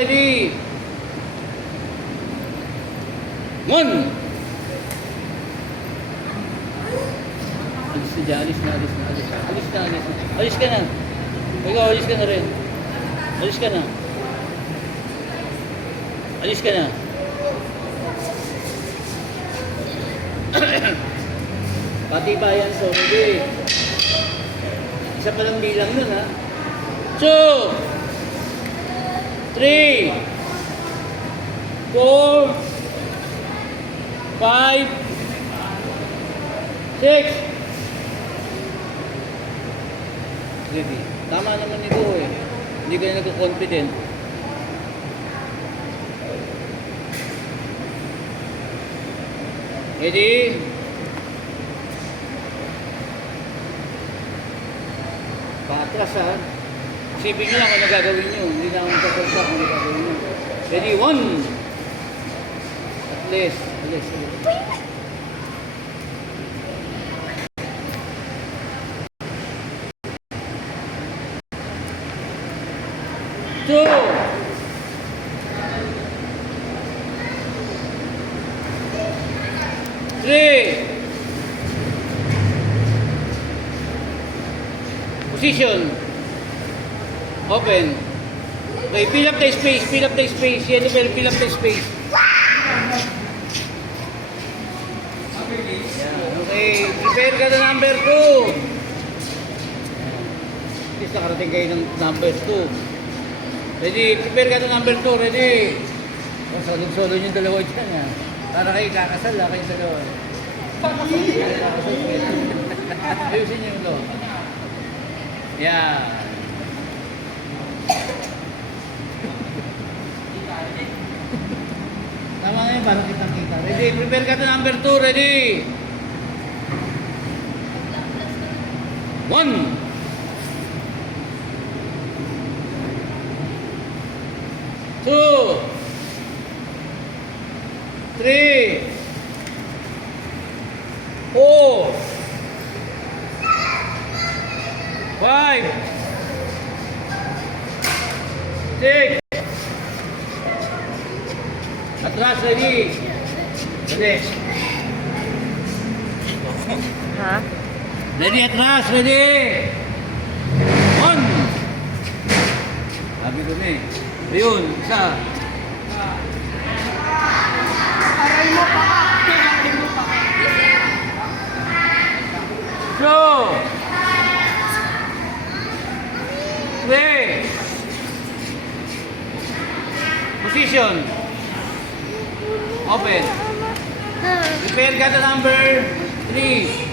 Ready? One! Alis na dyan, alis na. Alis ka na. Ikaw, alis ka na rin. Alis ka na. Alis ka na. Pati bayan to, ready? Isa pa lang bilang nun, ha? 2 3 4 5 6. Ready? Tama naman ito eh. Hindi ka na nagko-confident. Ready? Patras ha. Isipin nyo lang kung ano gagawin nyo. Hindi na akong kasalsa kung ano gagawin nyo. Ready? 1. At least. Two. 3. Position. Open. Okay, fill up the space. Fill up the space. Fill up the space. Okay, prepare ka na number 2. At least nakarating kayo ng number 2. Ready? Prepare ka na number 2. Ready? Oh, solid yung dalawa dyan ha. Para kayo kakasal ha, kayo dalawa. Ayusin nyo yung loob. Yeah. Tama na yun, parang kitang-kita. Ready? Prepare ka to number 2. Ready? 1. 2. 3. 4. 5. 6. Atras, ready? Ready? Ha? Ready, atras, ready? 1. Sabi ko na eh. Ayun, isa. Aray mo pa ka. 2. 3. Position. Open. Prepare ka to number 3.